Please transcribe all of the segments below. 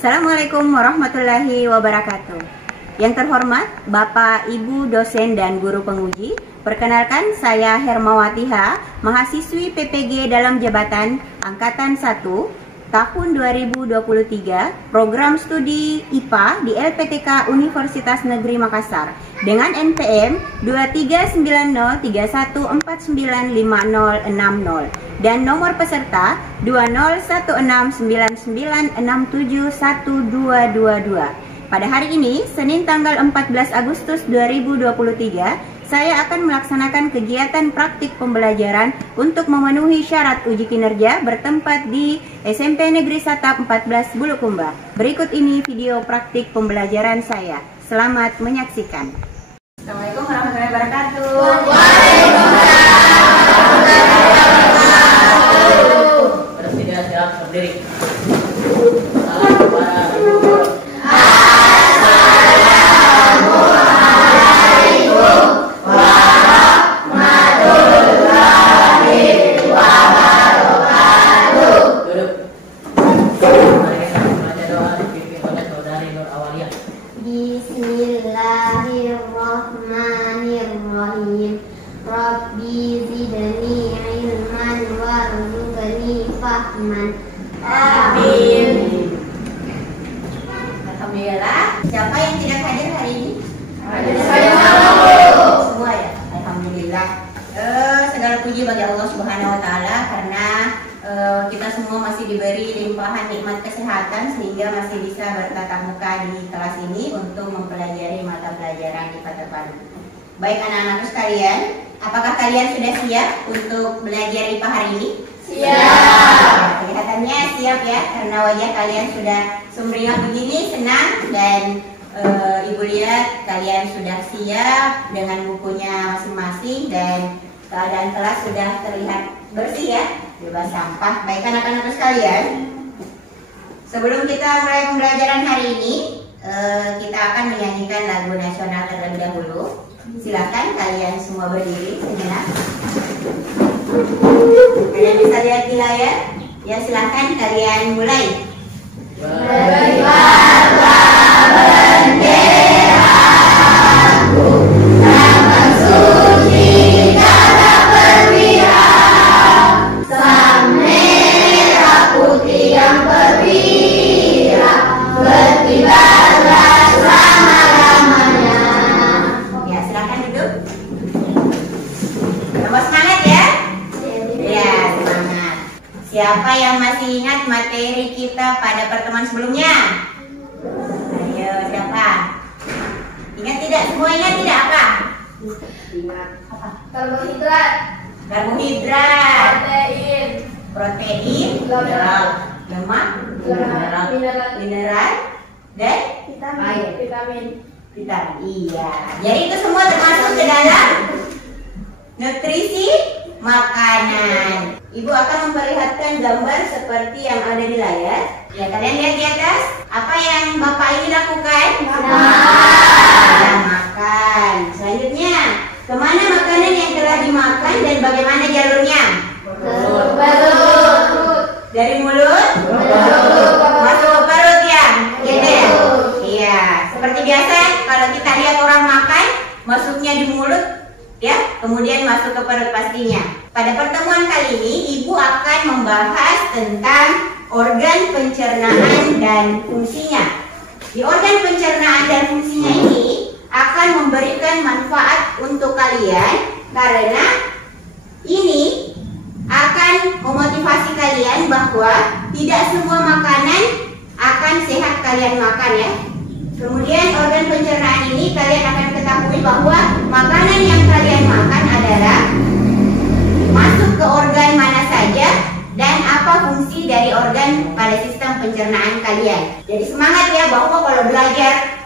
Assalamualaikum warahmatullahi wabarakatuh. Yang terhormat Bapak, Ibu, dosen, dan guru penguji, perkenalkan saya Hermawati H, mahasiswi PPG dalam jabatan Angkatan 1, tahun 2023, program studi IPA di LPTK Universitas Negeri Makassar dengan NPM 239031495060 dan nomor peserta 20169967122. Pada hari ini, Senin tanggal 14 Agustus 2023, saya akan melaksanakan kegiatan praktik pembelajaran untuk memenuhi syarat uji kinerja bertempat di SMP Negeri Satap 14 Bulukumba. Berikut ini video praktik pembelajaran saya. Selamat menyaksikan. Assalamualaikum warahmatullahi wabarakatuh. Bersedia siap berdiri. Bismillahirrahmanirrahim. Rabbi zidni ilman warzuqni fahman. Amin. Alhamdulillah. Siapa yang tidak hadir hari ini? Saya. Semua ya. Alhamdulillah. Segala puji bagi Allah Subhanahu Wa Taala karena kita semua masih diberi limpahan nikmat kesehatan sehingga masih bisa bertatap muka di kelas ini untuk mempelajari mata pelajaran IPA terpadu. Baik anak-anakku sekalian, apakah kalian sudah siap untuk belajar IPA hari ini? Siap. Kelihatannya siap ya, karena wajah kalian sudah sumringah begini, senang, dan Ibu lihat kalian sudah siap dengan bukunya masing-masing dan keadaan kelas sudah terlihat bersih ya, bebas sampah. Baik anak-anakku sekalian, sebelum kita mulai pembelajaran hari ini, kita akan menyanyikan lagu nasional terlebih dahulu. Silakan kalian semua berdiri sejenak. Kalian bisa lihat di layar? Ya, silakan kalian mulai. Berkibarlah benderaku, nama suci tegak berwibawa, sang merah putih yang perwira, berkibarlah selama-lamanya. Ya, silakan duduk. Tambah semangat ya. Ya, semangat. Siapa yang masih ingat materi kita pada pertemuan sebelumnya? Ayo, siapa? Ingat tidak? Semua ingat tidak apa? Ingat. Karbohidrat, Karbohidrat, protein, protein, lemak, lemak, mineral, dan vitamin. vitamin. Iya. Jadi itu semua termasuk ke dalam nutrisi makanan. Ibu akan memperlihatkan gambar seperti yang ada di layar. Ya, kalian lihat di atas. Apa yang Bapak ini lakukan? Makan. Selanjutnya, kemana makanan yang telah dimakan dan bagaimana jalurnya? Dari mulut masuk ke perut ya, gitu ya? Iya. Seperti biasa, kalau kita lihat orang makan, masuknya di mulut, ya, kemudian masuk ke perut pastinya. Pada pertemuan kali ini, Ibu akan membahas tentang organ pencernaan dan fungsinya. Di organ pencernaan dan fungsinya ini akan memberikan manfaat untuk kalian karena ini akan memotivasi kalian bahwa tidak semua makanan akan sehat kalian makan ya. Kemudian organ pencernaan ini kalian akan ketahui bahwa makanan yang kalian makan adalah masuk ke organ mana saja dan apa fungsi dari organ pada sistem pencernaan kalian. Jadi semangat ya, bahwa kalau belajar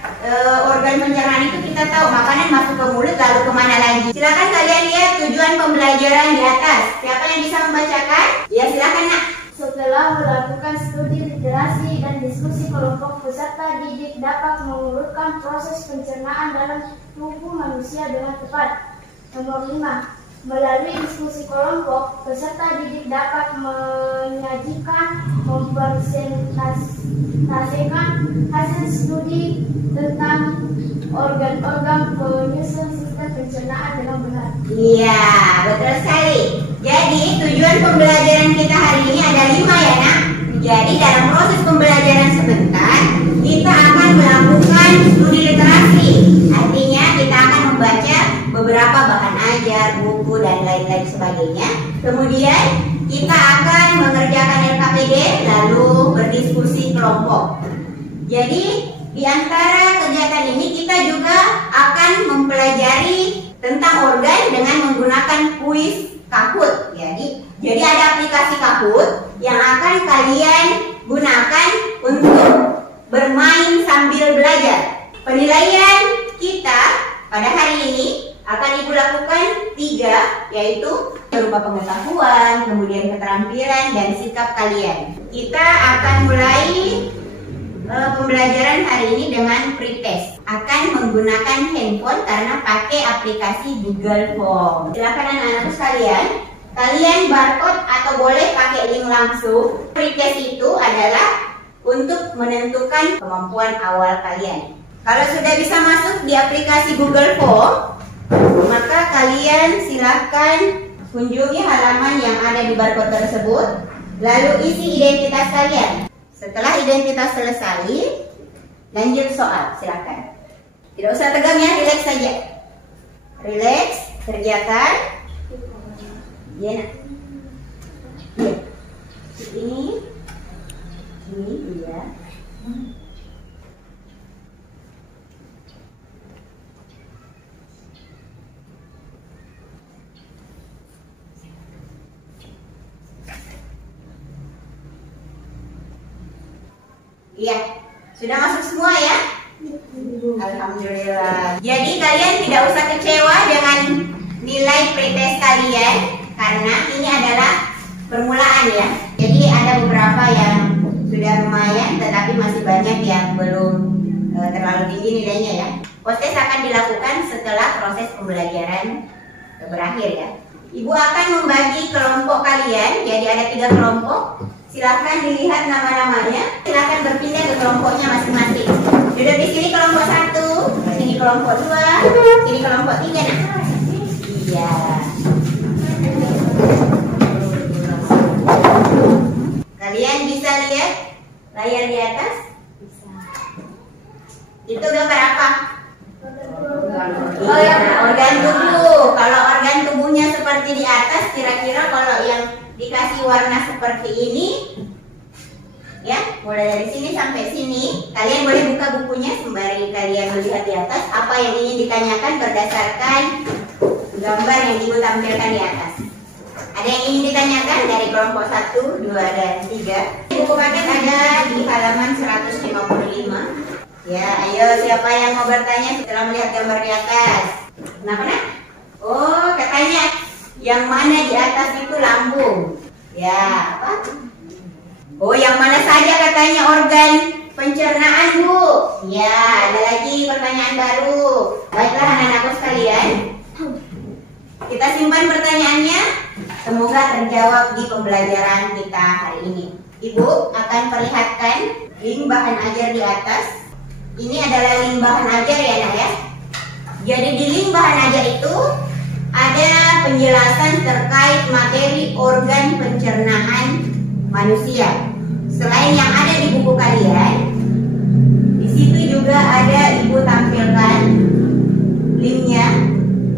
organ pencernaan itu kita tahu makanan masuk ke mulut lalu kemana lagi. Silakan kalian lihat tujuan pembelajaran di atas. Siapa yang bisa membacakan? Ya silakan nak. Setelah melakukan studi literasi dan diskusi kelompok, peserta didik dapat mengurutkan proses pencernaan dalam tubuh manusia dengan tepat. Nomor 5. Melalui diskusi kelompok, peserta didik dapat menyajikan, mempresentasikan hasil studi tentang organ-organ penyusun sistem pencernaan dengan benar. Iya, betul sekali. Jadi tujuan pembelajaran kita hari ini ada 5 ya nak. Jadi dalam proses pembelajaran sebentar, kita akan melakukan studi literasi. Artinya kita akan membaca beberapa bahan ajar, buku dan lain-lain sebagainya. Kemudian kita akan mengerjakan LKPD lalu berdiskusi kelompok. Jadi di antara kegiatan ini kita juga akan mempelajari tentang organ dengan menggunakan kuis Kahoot. Jadi ada aplikasi Kahoot yang akan kalian gunakan untuk bermain sambil belajar. Penilaian kita pada hari ini akan Ibu lakukan 3, yaitu berupa pengetahuan, kemudian keterampilan dan sikap kalian. Kita akan mulai pembelajaran hari ini dengan pretest. Akan menggunakan handphone karena pakai aplikasi Google Form. Silakan anak-anakku sekalian, kalian barcode atau boleh pakai link langsung. Pretest itu adalah untuk menentukan kemampuan awal kalian. Kalau sudah bisa masuk di aplikasi Google Form, maka kalian silakan kunjungi halaman yang ada di barcode tersebut, lalu isi identitas kalian. Setelah identitas selesai, lanjut soal, silakan. Tidak usah tegang ya, rileks saja. Rileks, kerjakan. Ya. Ya. Ini dia. Iya, sudah masuk semua ya? Alhamdulillah. Jadi kalian tidak usah kecewa dengan nilai pretest kalian, karena ini adalah permulaan ya. Jadi ada beberapa yang sudah lumayan, tetapi masih banyak yang belum terlalu tinggi nilainya ya. Post-test akan dilakukan setelah proses pembelajaran berakhir ya. Ibu akan membagi kelompok kalian, jadi ada 3 kelompok. Silahkan dilihat nama-namanya. Silahkan berpindah ke kelompoknya masing-masing. Duduk di sini kelompok 1, sini kelompok 2, sini kelompok 3. Nah, iya. Kalian bisa lihat layar di atas? Bisa. Itu gambar apa? Oh ya, organ tubuh. Kalau organ tubuhnya seperti di atas, kira-kira kalau yang dikasih warna seperti ini ya, mulai dari sini sampai sini, kalian boleh buka bukunya sembari kalian melihat di atas apa yang ingin ditanyakan berdasarkan gambar yang Ibu tampilkan di atas. Ada yang ingin ditanyakan dari kelompok 1, 2, dan 3. Buku paket ada di halaman 155. Ya, ayo siapa yang mau bertanya setelah melihat gambar di atas? Kenapa nak? Oh, katanya yang mana di atas itu lambung. Ya, apa? Oh, yang mana saja katanya organ pencernaan, Bu? Ya, ada lagi pertanyaan baru. Baiklah anak-anakku sekalian, kita simpan pertanyaannya. Semoga terjawab di pembelajaran kita hari ini. Ibu akan perlihatkan link bahan ajar di atas. Ini adalah link bahan ajar ya nak ya. Jadi di link bahan ajar itu ada penjelasan terkait materi organ pencernaan manusia. Selain yang ada di buku kalian, di situ juga ada Ibu tampilkan linknya.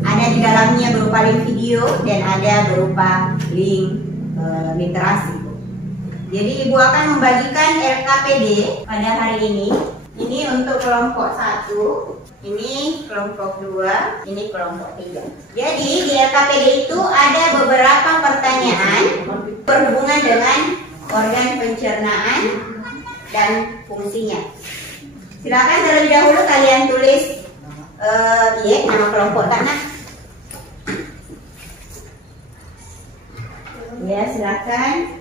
Ada di dalamnya berupa link video dan ada berupa link literasi. Jadi Ibu akan membagikan LKPD pada hari ini. Ini untuk kelompok 1, ini kelompok 2, ini kelompok 3. Jadi di LKPD itu ada beberapa pertanyaan berhubungan dengan organ pencernaan dan fungsinya. Silakan terlebih dahulu kalian tulis nama kelompok tanah. Ya, silakan.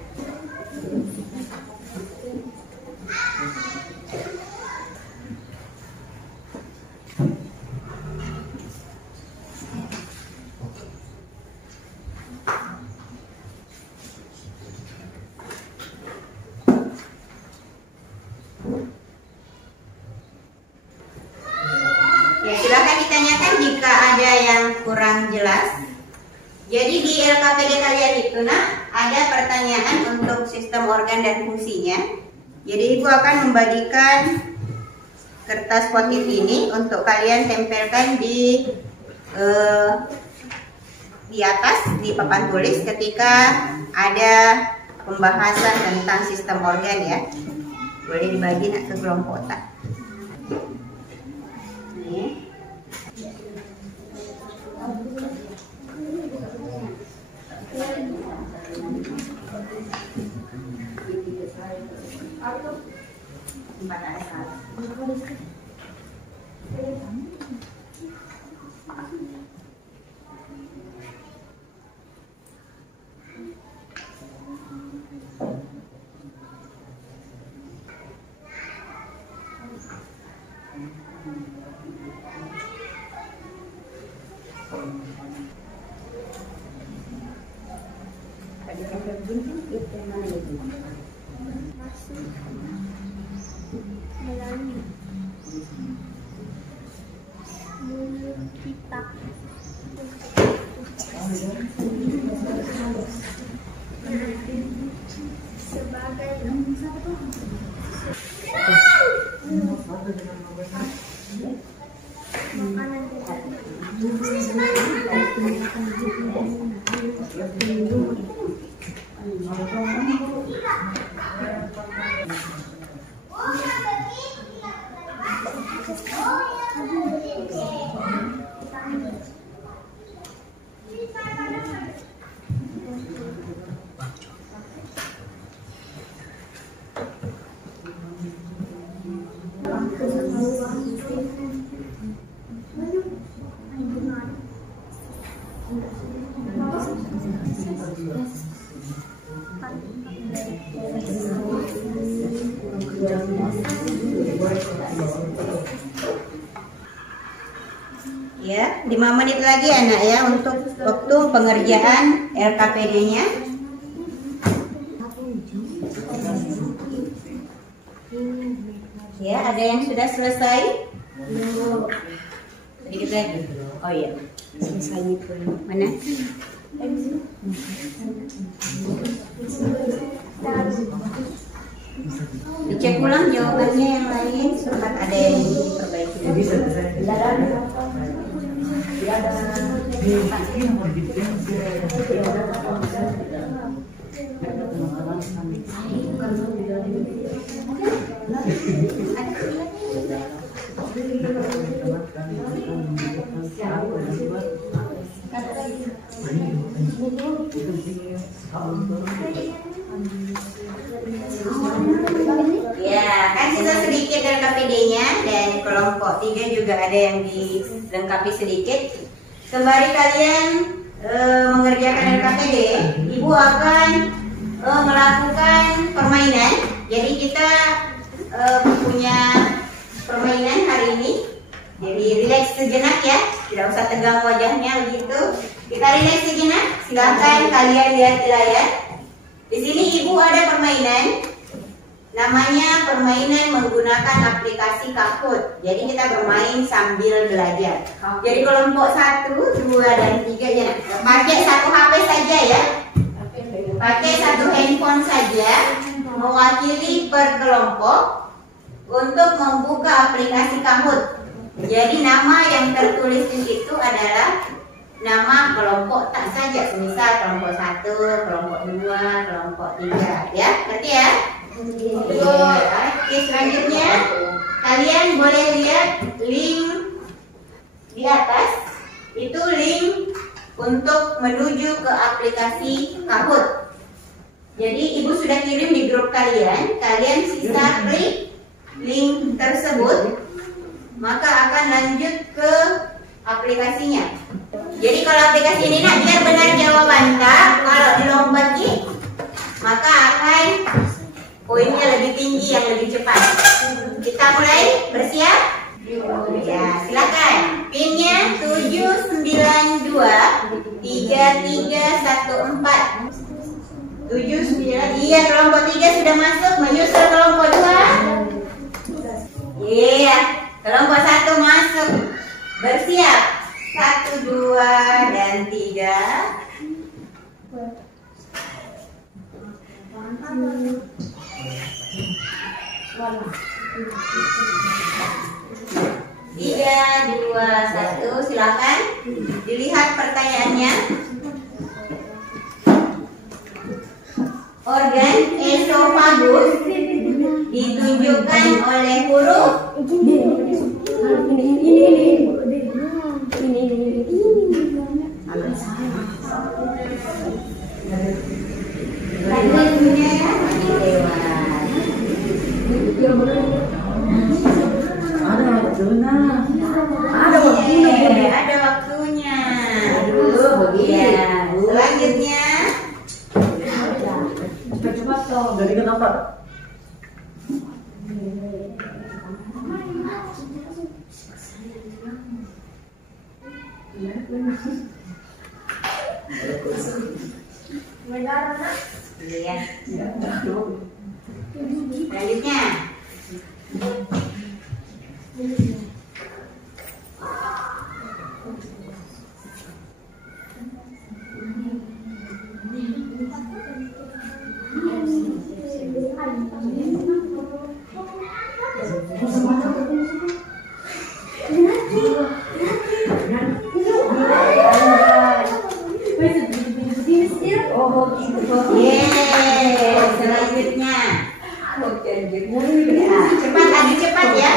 jika ada yang kurang jelas. Jadi di LKPD kalian itu ada pertanyaan untuk sistem organ dan fungsinya. Jadi Ibu akan membagikan kertas potit ini untuk kalian tempelkan di atas di papan tulis ketika ada pembahasan tentang sistem organ ya. Boleh dibagi ke kelompok tak. Ini. Empat ada salah. Melalui mulut kita sebagai makanan Ya, 5 menit lagi anak ya untuk waktu pengerjaan LKPD-nya. Ya, ada yang sudah selesai? Sedikit lagi. Oh iya. Selesai itu. Mana? Dicek ulang jawabannya yang lain, sempat ada yang diperbaiki. Ya, kan sisa sedikit LKPD-nya dan kelompok 3 juga ada yang dilengkapi sedikit. Sembari kalian mengerjakan LKPD, Ibu akan melakukan permainan. Jadi kita punya permainan hari ini. Jadi rileks sejenak ya, tidak usah tegang wajahnya begitu. Kita rileks sejenak. Silakan kalian lihat di layar. Di sini Ibu ada permainan. Namanya permainan menggunakan aplikasi Kahoot. Jadi kita bermain sambil belajar. Jadi kelompok 1, 2, dan 3 ya. Pakai satu HP saja ya. Pakai satu handphone saja. Mewakili per kelompok untuk membuka aplikasi Kahoot. Jadi nama yang tertulis di situ adalah nama kelompok tak saja. Semisal kelompok 1, kelompok 2, kelompok 3 ya. Ngerti ya? Oke, selanjutnya kalian boleh lihat link di atas. Itu link untuk menuju ke aplikasi Kahoot. Jadi Ibu sudah kirim di grup kalian. Kalian sisa klik link tersebut, maka akan lanjut ke aplikasinya. Jadi kalau aplikasi ini biar benar jawaban tak, kalau dilompati maka akan poinnya lebih tinggi, yang lebih cepat. Kita mulai, bersiap? Ya, silakan. Pinnya 7923314. 79. Iya, kelompok 3 sudah masuk, menyusul kelompok 2. Iya, kelompok 1 masuk. Bersiap. 1, 2, dan 3. Tiga, dua, satu, silakan dilihat pertanyaannya. Organ esofagus ditunjukkan oleh huruf ada waktunya. Ya, selanjutnya Cepat dong. Jadi kenapa? Iya. Selanjutnya selanjutnya. Cepat, Adi, cepat ya.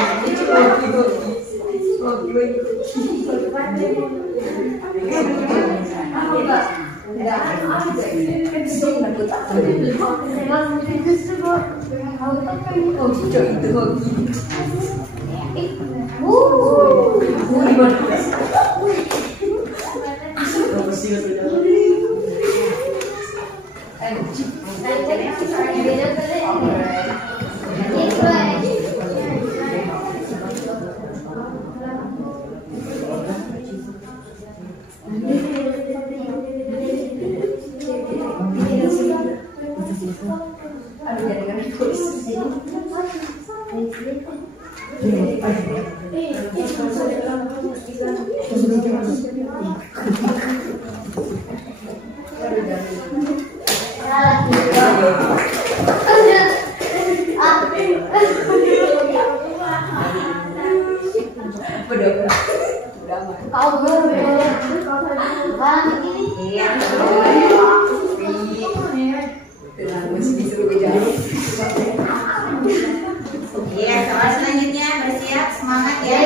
Iya, soal selanjutnya bersiap, semangat ya.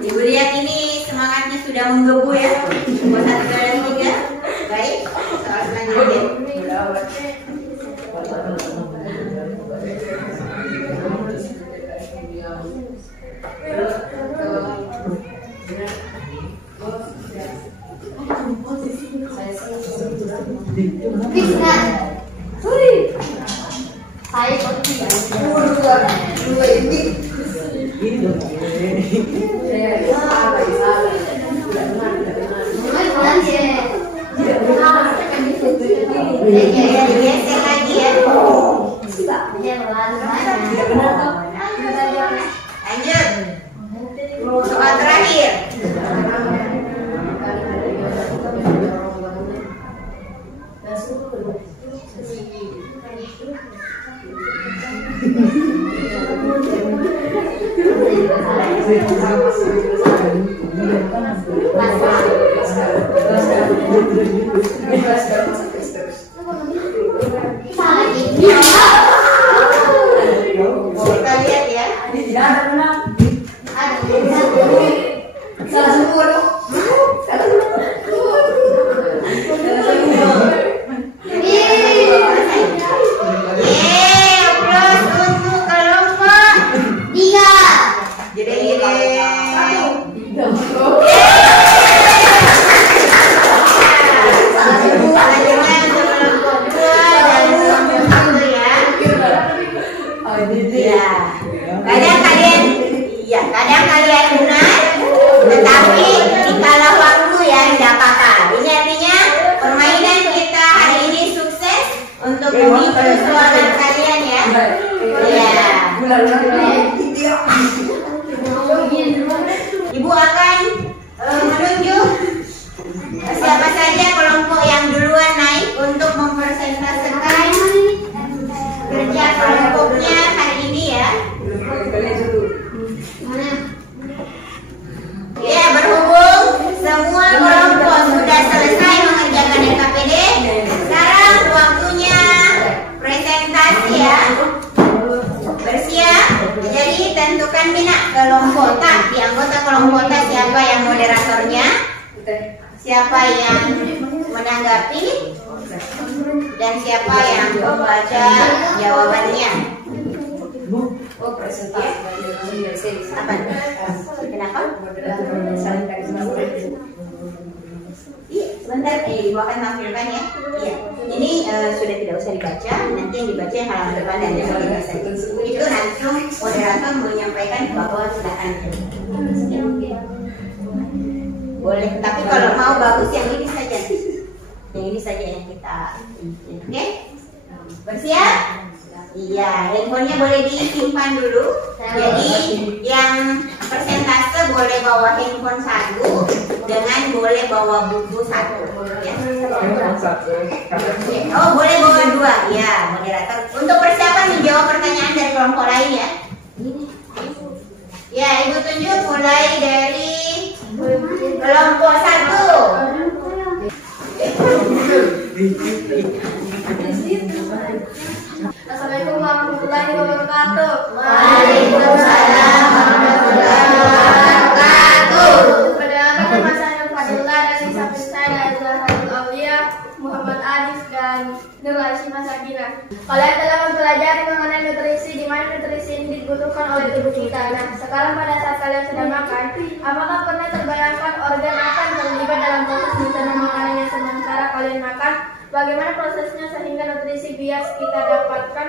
Ibu lihat ini semangatnya sudah menggebu ya. 1, 2, dan 3. Baik, soal selanjutnya. Digeser lagi ya. Lanjut. Soal terakhir. Kita lihat ya. Lanjut Siapa yang menanggapi dan siapa yang membaca jawabannya? Oh, presentasi. Apa? Kenapa? Iya, sebentar, Ibu akan tampilkan ya. Iya, ini sudah tidak usah dibaca, nanti yang dibaca yang halaman depan dan yang lebih biasa. Itu nanti moderator menyampaikan bahwa silakan. Boleh, tapi kalau mau bagus yang ini saja. Yang ini saja yang kita, oke? Bersiap? Iya, handphonenya boleh disimpan dulu. Jadi yang persentase boleh bawa handphone 1 dengan boleh bawa buku 1 ya. Oh, boleh bawa 2 ya, moderator. Untuk persiapan menjawab pertanyaan dari kelompok lain ya. Ya, Ibu tunjuk mulai dari kelompok 1. Assalamualaikum warahmatullahi wabarakatuh. Waalaikumsalam warahmatullahi wabarakatuh. Perkenalkan nama saya Fadila dari samping saya dari Zahratul Aulia, Muhammad Adis dan Nur Hashimah Sakina. Kalian telah mempelajari mengenai nutrisi, di mana nutrisi ini dibutuhkan oleh tubuh kita. Nah, sekarang pada saat kalian sedang makan, apakah pernah terbayangkan organ akan terlibat dalam proses mencerna makanannya sementara kalian makan? Bagaimana prosesnya sehingga nutrisi bias kita dapatkan?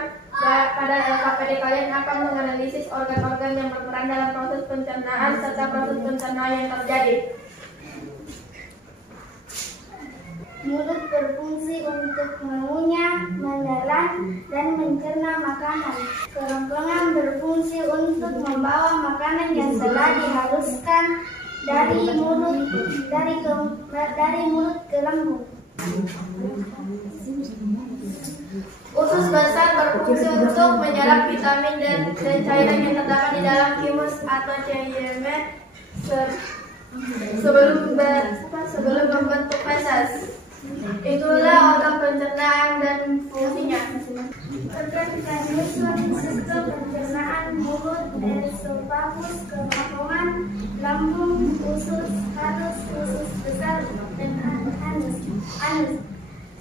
Pada LKPD kalian akan menganalisis organ-organ yang berperan dalam proses pencernaan serta proses pencernaan yang terjadi. Mulut berfungsi untuk mengunyah, menelan, dan mencerna makanan. Kerongkongan berfungsi untuk membawa makanan yang telah dihaluskan dari mulut ke lambung. Usus besar berfungsi untuk menyerap vitamin dan cairan yang terdapat di dalam thymus atau cairan sebelum membentuk feses. Itulah organ pencernaan dan fungsinya. Organ menyusun sistem pencernaan: mulut, esofagus, kerongkongan, lambung, usus halus, usus besar, dan anus.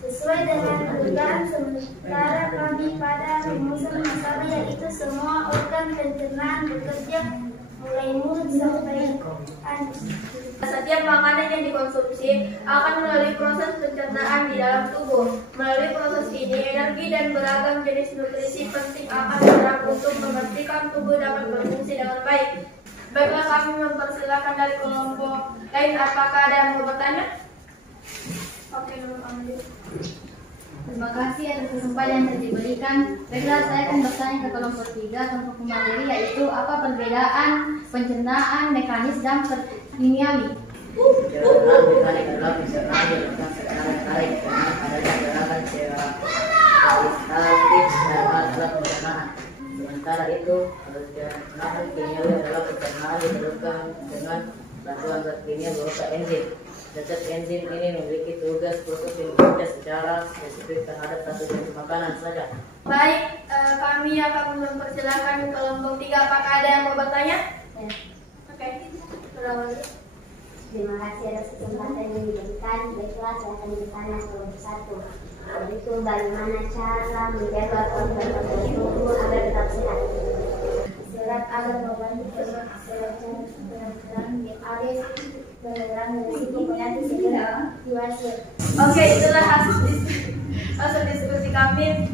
Sesuai dengan dugaan sementara kami pada rumusan masalah, yaitu semua organ pencernaan bekerja mulai mulut sampai anus. Setiap makanan yang dikonsumsi akan melalui proses pencernaan di dalam tubuh. Melalui proses ini, energi dan beragam jenis nutrisi penting akan bergerak untuk memastikan tubuh dapat berfungsi dengan baik. Baiklah, kami mempersilakan dari kelompok lain. Apakah ada yang mau bertanya? Oke, dulu kami. Terima kasih atas kesempatan yang diberikan. Baiklah, saya akan bertanya ke kelompok 3 kelompok materi, yaitu apa perbedaan pencernaan mekanis dan kimiawi? Pencernaan mekanik adalah pencernaan yang dilakukan secara mekanik dengan adanya gerakan secara kristaltis dan alat pencernaan. Sementara itu, pencernaan kimiawi adalah pencernaan yang dilakukan dengan bantuan zat kimia berupa enzim. Zat enzim ini memiliki tugas khusus yang bekerja secara spesifik terhadap satu jenis makanan saja. Baik, kami akan mempersilahkan kelompok 3. Apakah ada yang mau bertanya? Ya. Oke. Terima kasih atas kesempatan yang diberikan. Baiklah, saya akan bertanya kelompok 1, yaitu bagaimana cara menjaga organ-organ tubuh agar tetap sehat. Serat agar membantu serat yang ada mengurangi risiko penyakit segera diwajib. Oke, itulah hasil diskusi kami.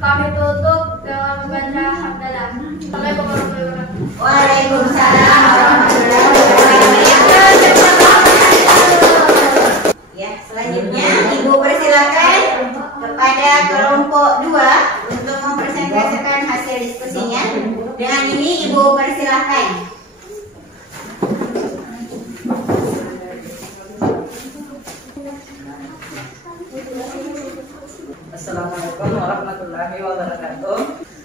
Kami tutup dengan membaca hamdalah. Assalamualaikum warahmatullahi wabarakatuh. Waalaikumsalam warahmatullahi wabarakatuh. Ya, selanjutnya Ibu persilakan kepada kelompok 2 untuk mempresentasikan hasil diskusinya. Dengan ini Ibu persilakan. Assalamualaikum warahmatullahi wabarakatuh.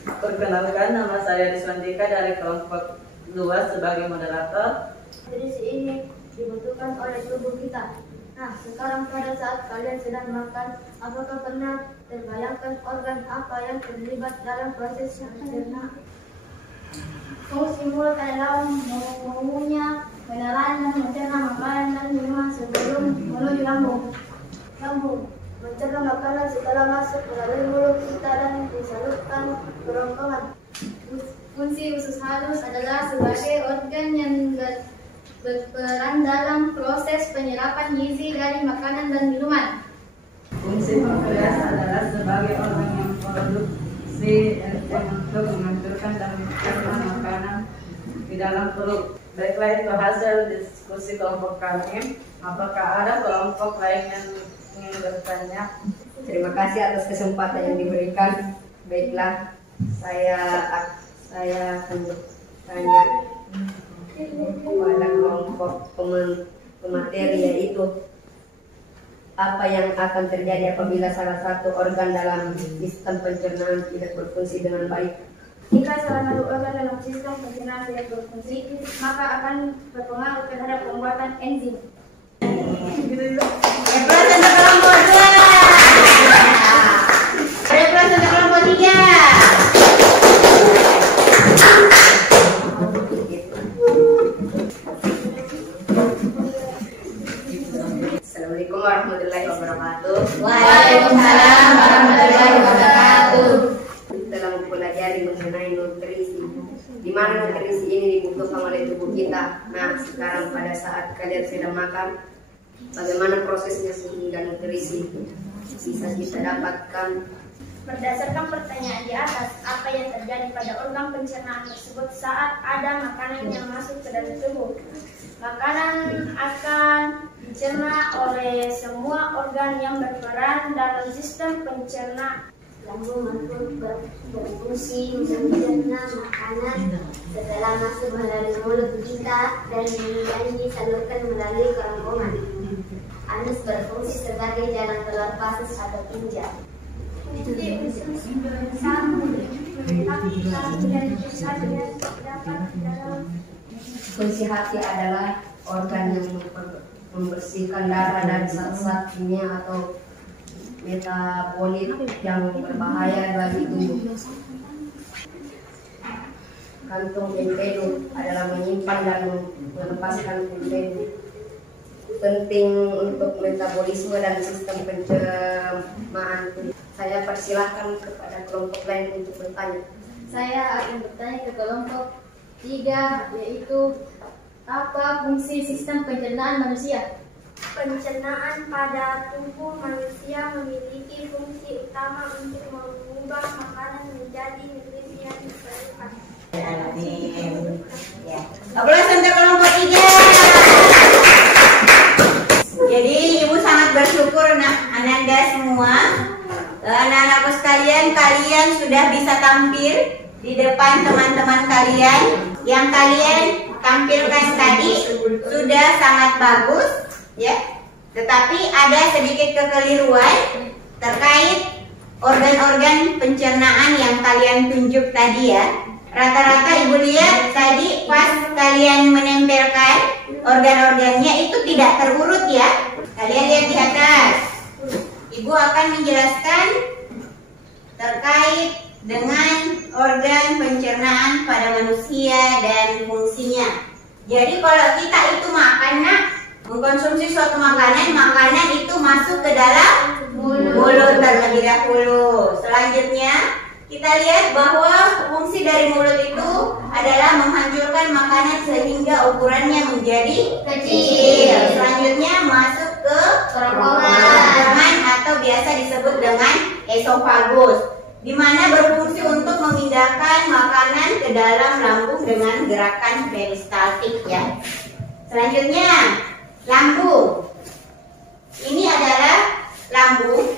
Perkenalkan, nama saya Diswantika dari kelompok 2 sebagai moderator. Nutrisi ini dibutuhkan oleh tubuh kita. Nah, sekarang pada saat kalian sedang makan, apakah pernah terbayangkan organ apa yang terlibat dalam proses pencernaan? Fungsi mulut adalah mengunyah, menelan dan mencerna makanan dan minuman sebelum menuju lambung. Lambung mencerna makanan setelah masuk melalui mulut kita dan disalurkan ke ronggongan. Fungsi usus halus adalah sebagai organ yang berperan dalam proses penyerapan gizi dari makanan dan minuman. Fungsi pankreas adalah sebagai organ yang produksi enzim untuk menghancurkan dan mencerna makanan di dalam perut. Baiklah, itu hasil diskusi kelompok kami. Apakah ada kelompok lain yang ingin bertanya? Terima kasih atas kesempatan yang diberikan. Baiklah, saya akan bertanya kepada kelompok pemateri, yaitu apa yang akan terjadi apabila salah satu organ dalam sistem pencernaan tidak berfungsi dengan baik? Jika salah satu organ dalam sistem pencernaan tidak berfungsi, maka akan berpengaruh terhadap pembuatan enzim. Aplaus untuk kelompok 2. Aplaus untuk kelompok 3. Assalamualaikum warahmatullahi wabarakatuh. Waalaikumsalam warahmatullahi wabarakatuh. Telah mempelajari mengenai nutrisi, di mana nutrisi ini dibutuhkan oleh tubuh kita. Nah, sekarang pada saat kalian sedang makan, bagaimana prosesnya sehingga nutrisi bisa kita dapatkan? Berdasarkan pertanyaan di atas, apa yang terjadi pada organ pencernaan tersebut saat ada makanan yang masuk ke dalam tubuh? Makanan akan dicerna oleh semua organ yang berperan dalam sistem pencernaan. Lambung mampu berfungsi untuk mencerna makanan setelah masuk melalui mulut kita dan kemudian disalurkan melalui kerongkongan. Anus berfungsi sebagai jalan keluar pasus atau tinja. Fungsi usus sambung menetapkan dari pusat yang terdapat dalam. Fungsi hati adalah organ yang membersihkan darah dari zat-zat kimia atau metabolit yang berbahaya bagi tubuh. Kantung empedu adalah menyimpan dan melepaskan empedu. Penting untuk metabolisme dan sistem pencernaan. Saya persilahkan kepada kelompok lain untuk bertanya. Saya akan bertanya ke kelompok 3, yaitu apa fungsi sistem pencernaan manusia? Pencernaan pada tubuh manusia memiliki fungsi utama untuk mengubah makanan menjadi nutrisi yang diperlukan. Ya. Aplaus untuk kelompok 3. Jadi Ibu sangat bersyukur Ananda semua, anak-anakku sekalian, kalian sudah bisa tampil di depan teman-teman kalian. Yang kalian tampilkan tadi sudah sangat bagus, ya. Tetapi ada sedikit kekeliruan terkait organ-organ pencernaan yang kalian tunjuk tadi, ya. Rata-rata Ibu lihat tadi pas kalian menempelkan organ-organnya itu tidak terurut, ya. Kalian lihat di atas. Ibu akan menjelaskan terkait dengan organ pencernaan pada manusia dan fungsinya. Jadi kalau kita itu makan, mengkonsumsi suatu makanan itu masuk ke dalam mulut terlebih dahulu. Selanjutnya kita lihat bahwa fungsi dari mulut itu adalah menghancurkan makanan sehingga ukurannya menjadi kecil. Selanjutnya masuk ke kerongkongan atau biasa disebut dengan esofagus, di mana berfungsi untuk memindahkan makanan ke dalam lambung dengan gerakan peristaltik, ya. Selanjutnya lambung. Ini adalah lambung,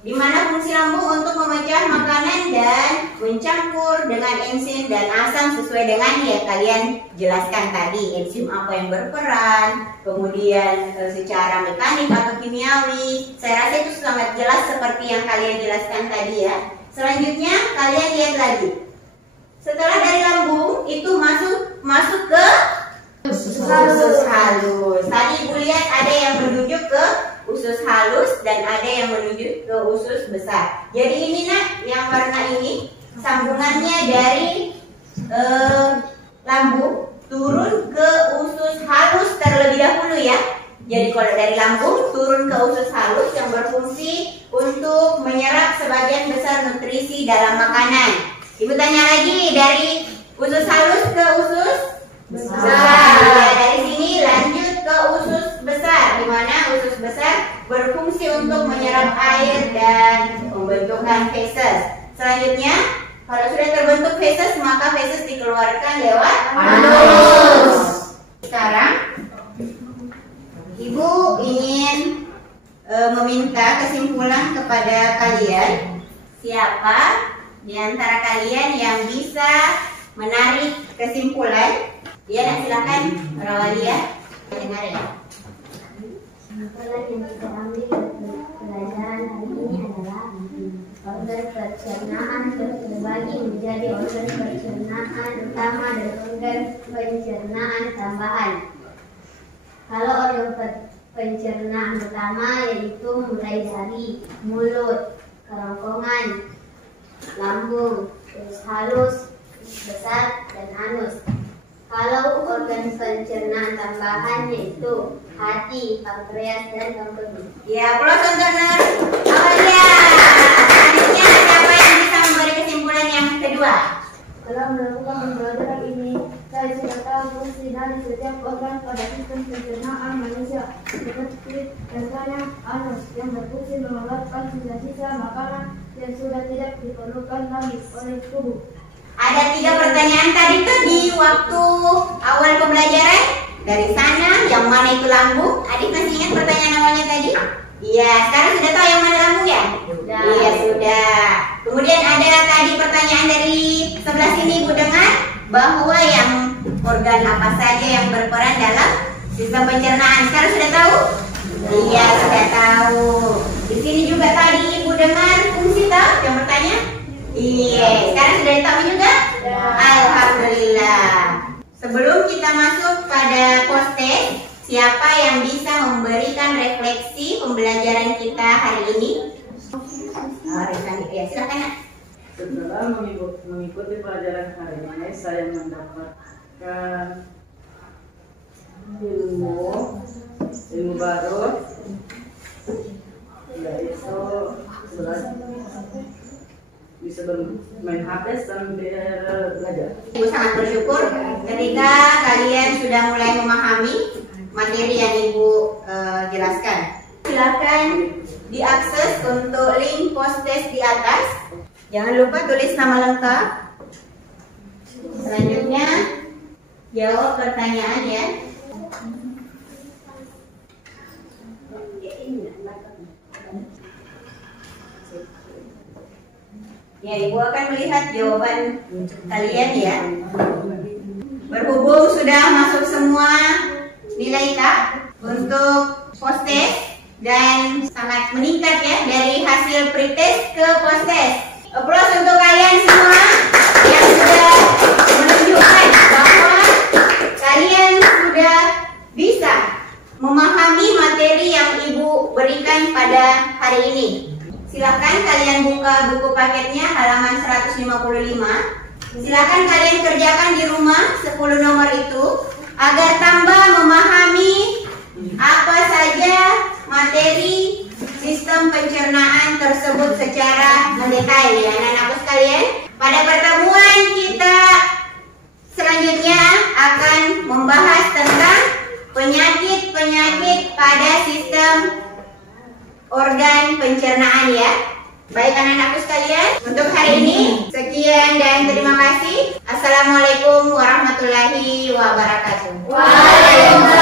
di mana fungsi lambung untuk memecah makanan dan mencampur dengan enzim dan asam sesuai dengan yang kalian jelaskan tadi. Enzim apa yang berperan, kemudian secara mekanik atau kimiawi. Saya rasa itu sangat jelas seperti yang kalian jelaskan tadi, ya. Selanjutnya kalian lihat lagi. Setelah dari lambung itu masuk ke usus halus. Tadi Ibu lihat ada yang menunjuk ke usus halus dan ada yang menuju ke usus besar. Jadi ini yang warna ini sambungannya dari lambung turun ke usus halus terlebih dahulu ya. Jadi kalau dari lambung turun ke usus halus yang berfungsi untuk menyerap sebagian besar nutrisi dalam makanan. Ibu tanya lagi, dari usus halus ke usus besar. Ya, dari sini lanjut ke usus besar, di mana usus besar berfungsi untuk menyerap air dan pembentukan feses. Selanjutnya, kalau sudah terbentuk feses, maka feses dikeluarkan lewat anus. Sekarang Ibu ingin meminta kesimpulan kepada kalian. Siapa di antara kalian yang bisa menarik kesimpulan? Ya, silakan Rawalia. Dengar ya. Kesimpulan yang kita ambil dari pelajaran hari ini adalah organ pencernaan terbagi menjadi organ pencernaan utama dan organ pencernaan tambahan. Kalau organ pencernaan utama yaitu mulai dari mulut, kerongkongan, lambung, usus halus, usus besar, dan anus. Kalau organ pencernaan tambahan yaitu hati, pankreas, dan kemih. Ya, aplaus untuk Awalia. Selanjutnya siapa yang bisa memberi kesimpulan yang kedua? Dalam melakukan pembelajaran ini, saya sudah tahu fungsi dari setiap organ pada sistem pencernaan manusia, seperti contohnya anus yang berfungsi mengeluarkan sisa-sisa makanan yang sudah tidak diperlukan lagi oleh tubuh. Ada 3 pertanyaan tadi tuh di waktu awal pembelajaran. Dari sana, yang mana itu lambung? Adik masih ingat pertanyaan awalnya tadi? Iya, sekarang sudah tahu yang mana lambung ya? Iya, sudah. Kemudian ada tadi pertanyaan dari sebelah sini, Ibu dengar bahwa yang organ apa saja yang berperan dalam sistem pencernaan. Sekarang sudah tahu? Iya, sudah tahu. Di sini juga tadi Ibu dengar fungsi tahu yang bertanya? Iya, sekarang sudah tahu juga? Alhamdulillah. Sebelum kita masuk pada post-test, siapa yang bisa memberikan refleksi pembelajaran kita hari ini? Ya, silakan. Setelah mengikuti pelajaran hari ini, saya mendapatkan ilmu baru, yaitu bisa bermain HP sambil belajar. Ibu sangat bersyukur ketika kalian sudah mulai memahami materi yang Ibu jelaskan. Silakan diakses untuk link post-test di atas. Jangan lupa tulis nama lengkap. Selanjutnya jawab pertanyaan ya. Ya, Ibu akan melihat jawaban kalian ya. Berhubung sudah masuk semua nilai K untuk post-test dan sangat meningkat ya dari hasil pretest ke post-test. Aplaus untuk kalian semua yang sudah menunjukkan bahwa kalian sudah bisa memahami materi yang Ibu berikan pada hari ini. Silakan kalian buka buku paketnya halaman 155. Silakan kalian kerjakan di rumah 10 nomor itu agar tambah memahami apa saja materi sistem pencernaan tersebut secara mendetail ya anak-anakku sekalian. Pada pertemuan kita selanjutnya akan membahas tentang penyakit-penyakit pada sistem organ pencernaan ya. Baik anak-anakku sekalian, untuk hari ini sekian dan terima kasih. Assalamualaikum warahmatullahi wabarakatuh. Waalaikumsalam.